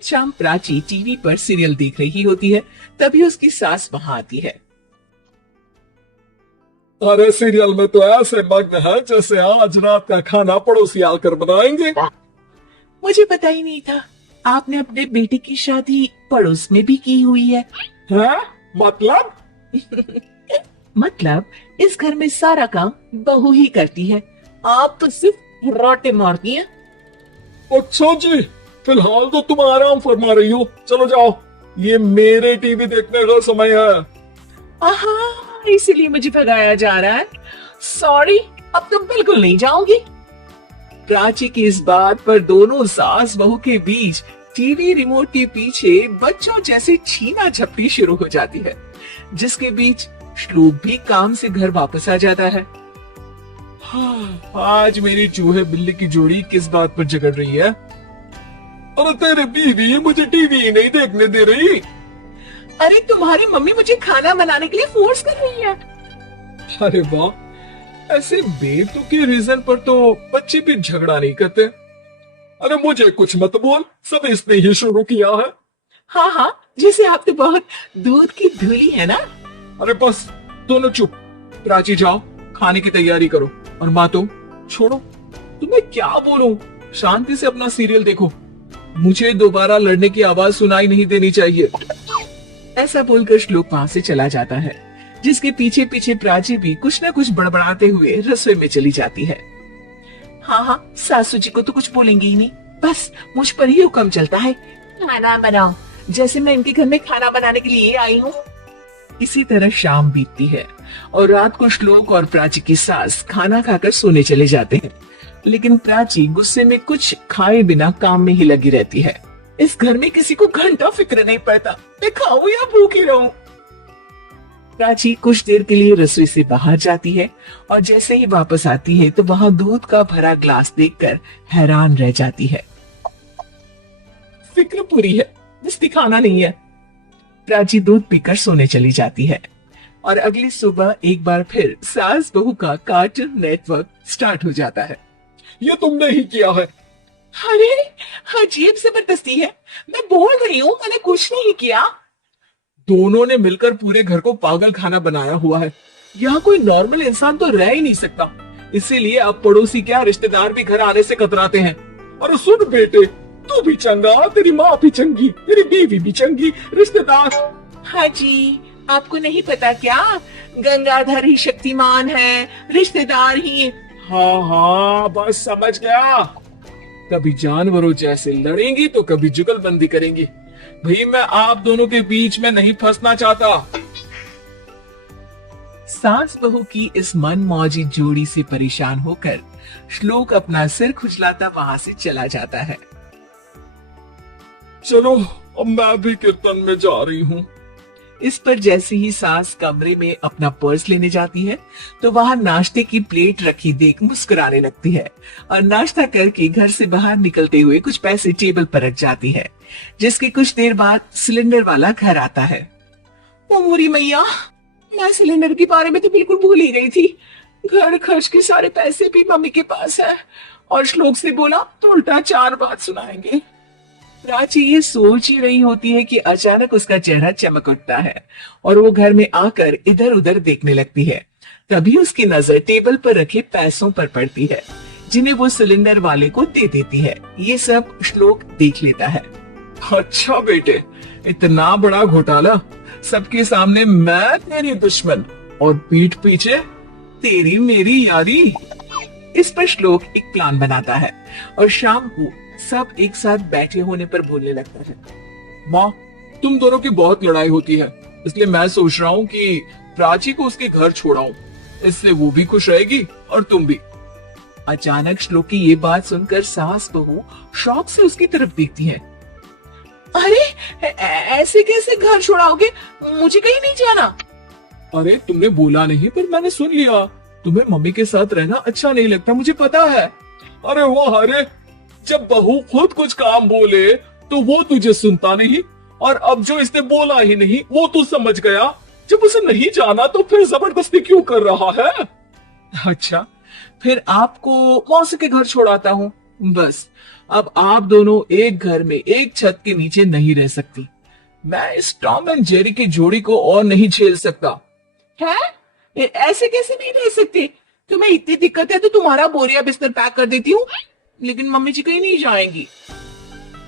एक शाम प्राची टीवी पर सीरियल देख रही होती है, तभी उसकी सास वहां आती है। अरे सीरियल में तो ऐसे मग्न है जैसे आज रात का खाना पड़ोसी आकर बनाएंगे। मुझे पता ही नहीं था आपने अपने बेटे की शादी पड़ोस में भी की हुई है। हैं? मतलब? मतलब इस घर में सारा काम बहू ही करती है, आप तो सिर्फ रोटे मारती हैं। अच्छा जी, फिलहाल तो तुम आराम फरमा रही हो, चलो जाओ, ये मेरे टीवी देखने का समय है। आहा, इसीलिए मुझे भगाया जा रहा है। सॉरी, अब तो बिल्कुल नहीं जाऊंगी। प्राची की इस बात पर दोनों सास बहू के बीच टीवी रिमोट के पीछे बच्चों जैसे छीना झपटी शुरू हो जाती है, जिसके बीच श्लोक भी काम से घर वापस आ जाता है। आज मेरी चूहे बिल्ली की जोड़ी किस बात पर झगड़ रही है? अरे तेरे बीवी मुझे टीवी ही नहीं देखने दे रही। अरे तुम्हारी मम्मी मुझे खाना बनाने के लिए फोर्स कर रही है। अरे वाह, ऐसे बेतुके रीजन पर तो बच्चे भी झगड़ा नहीं करते। अरे मुझे कुछ मत बोल, सब इसने ही शुरू किया है। हाँ हाँ, जैसे आप तो बहुत दूध की धूली है ना। अरे बस दोनों चुप। प्राची जाओ, खाने की तैयारी करो, और माँ तो छोड़ो, तुम्हें क्या बोलूं, शांति से अपना सीरियल देखो, मुझे दोबारा लड़ने की आवाज सुनाई नहीं देनी चाहिए। ऐसा बोलकर श्लोक वहां से चला जाता है, जिसके पीछे पीछे प्राची भी कुछ न कुछ बड़बड़ाते हुए रसोई में चली जाती है। हाँ हाँ, सासू जी को तो कुछ बोलेंगे ही नहीं, बस मुझ पर ही हुक्म चलता है, खाना बनाओ, जैसे मैं इनके घर में खाना बनाने के लिए आई हूँ। इसी तरह शाम बीतती है और रात को श्लोक और प्राची की सास खाना खाकर सोने चले जाते हैं, लेकिन प्राची गुस्से में कुछ खाए बिना काम में ही लगी रहती है। इस घर में किसी को घंटा फिक्र नहीं पड़ता, मैं खाऊं या भूखी रहूं। प्राची कुछ देर के लिए रसोई से बाहर जाती है और जैसे ही वापस आती है तो वहां दूध का भरा ग्लास देखकर हैरान रह जाती है। फिक्र पूरी है, बस दिखाना नहीं है। प्राची दूध पीकर सोने चली जाती है और अगली सुबह एक बार फिर सास बहू का कार्टून नेटवर्क स्टार्ट हो जाता है। ये तुमने ही किया है। अरे अजीब जबरदस्ती है, मैं बोल रही हूँ मैंने कुछ नहीं किया। दोनों ने मिलकर पूरे घर को पागल खाना बनाया हुआ है। यहाँ कोई नॉर्मल इंसान तो रह ही नहीं सकता, इसीलिए अब पड़ोसी क्या रिश्तेदार भी घर आने से कतराते हैं। और सुन बेटे, तू भी चंगा, तेरी माँ भी चंगी, तेरी बीवी भी चंगी, रिश्तेदार। हाँ जी, आपको नहीं पता क्या, गंगाधर ही शक्तिमान है, रिश्तेदार ही। हाँ हाँ, बस समझ गया। कभी जानवरों जैसे लड़ेंगी तो कभी जुगलबंदी करेंगी। भाई मैं आप दोनों के बीच में नहीं फंसना चाहता। सास बहू की इस मनमौजी जोड़ी से परेशान होकर श्लोक अपना सिर खुजलाता वहां से चला जाता है। चलो अब मैं भी कीर्तन में जा रही हूँ। इस पर जैसे ही सास कमरे में अपना पर्स लेने जाती है तो वहां नाश्ते की प्लेट रखी देख मुस्कुराने लगती है और नाश्ता करके घर से बाहर निकलते हुए कुछ पैसे टेबल पर रख जाती है, जिसके कुछ देर बाद सिलेंडर वाला घर आता है। ओ मोरी मैया, मैं सिलेंडर के बारे में तो बिल्कुल भूल ही गई थी। घर खर्च के सारे पैसे भी मम्मी के पास है और श्लोक से बोला तो उल्टा 4 बात सुनाएंगे। प्राची ये सोच ही रही होती है कि अचानक उसका चेहरा चमक उठता है और वो घर में आकर इधर उधर देखने लगती है। तभी उसकी नजर टेबल पर रखे पैसों पर पड़ती है, जिन्हें वो सिलेंडर वाले को दे देती है। ये सब श्लोक देख लेता है। अच्छा बेटे, इतना बड़ा घोटाला, सबके सामने मैं तेरी दुश्मन और पीठ पीछे तेरी मेरी यारी। इस पर श्लोक एक प्लान बनाता है और शाम को सब एक साथ बैठे होने पर बोलने लगता है। माँ, तुम दोनों की बहुत लड़ाई होती है, इसलिए मैं सोच रहा हूँ कि प्राची को उसके घर छोड़ाऊं, इससे वो भी खुश रहेगी और तुम भी। अचानक श्लोक की ये बात सुनकर सास बहू शौक से उसकी तरफ देखती है। अरे ऐसे कैसे घर छोड़ाओगे, मुझे कहीं नहीं जाना। अरे तुमने बोला नहीं पर मैंने सुन लिया, तुम्हें मम्मी के साथ रहना अच्छा नहीं लगता, मुझे पता है। अरे वो अरे, जब बहू खुद कुछ काम बोले तो वो तुझे सुनता नहीं, और अब जो इसने बोला ही नहीं वो तू समझ गया। जब उसे नहीं जाना तो फिर जबरदस्ती क्यों कर रहा है? अच्छा, फिर आपको मौसी के घर छोड़ाता हूँ, बस अब आप दोनों एक घर में एक छत के नीचे नहीं रह सकती। मैं इस टॉम एंड जेरी की जोड़ी को और नहीं झेल सकता। है? ऐसे कैसे नहीं रह सकते? तुम्हें इतनी दिक्कत है तो तुम्हारा बोरिया बिस्तर पैक कर देती हूँ, लेकिन मम्मी जी कहीं नहीं जाएंगी।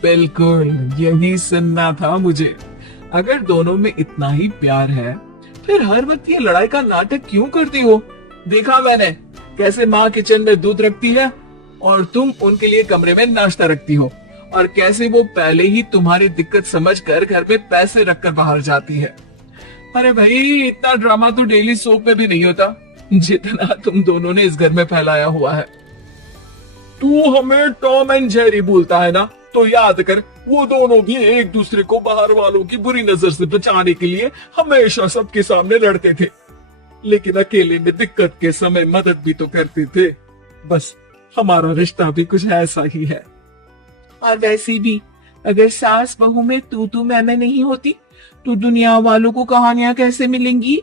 बिल्कुल यही सुनना था मुझे। अगर दोनों में इतना ही प्यार है, फिर हर वक्त ये लड़ाई का नाटक क्यों करती हो? देखा मैंने कैसे माँ किचन में दूध रखती है और तुम उनके लिए कमरे में नाश्ता रखती हो, और कैसे वो पहले ही तुम्हारी दिक्कत समझकर घर में पैसे रखकर बाहर जाती है। अरे भाई, इतना ड्रामा तो डेली सोप में भी नहीं होता जितना तुम दोनों ने इस घर में फैलाया हुआ है। तू हमें टॉम एंड जेरी बोलता है ना, तो याद कर वो दोनों भी एक दूसरे को बाहर वालों की बुरी नजर से बचाने के लिए हमेशा सबके सामने लड़ते थे, लेकिन अकेले में दिक्कत के समय मदद भी तो करते थे। बस हमारा रिश्ता भी कुछ ऐसा ही है। और वैसे भी अगर सास बहू में तू मैं नहीं होती तो दुनिया वालों को कहानियां कैसे मिलेंगी?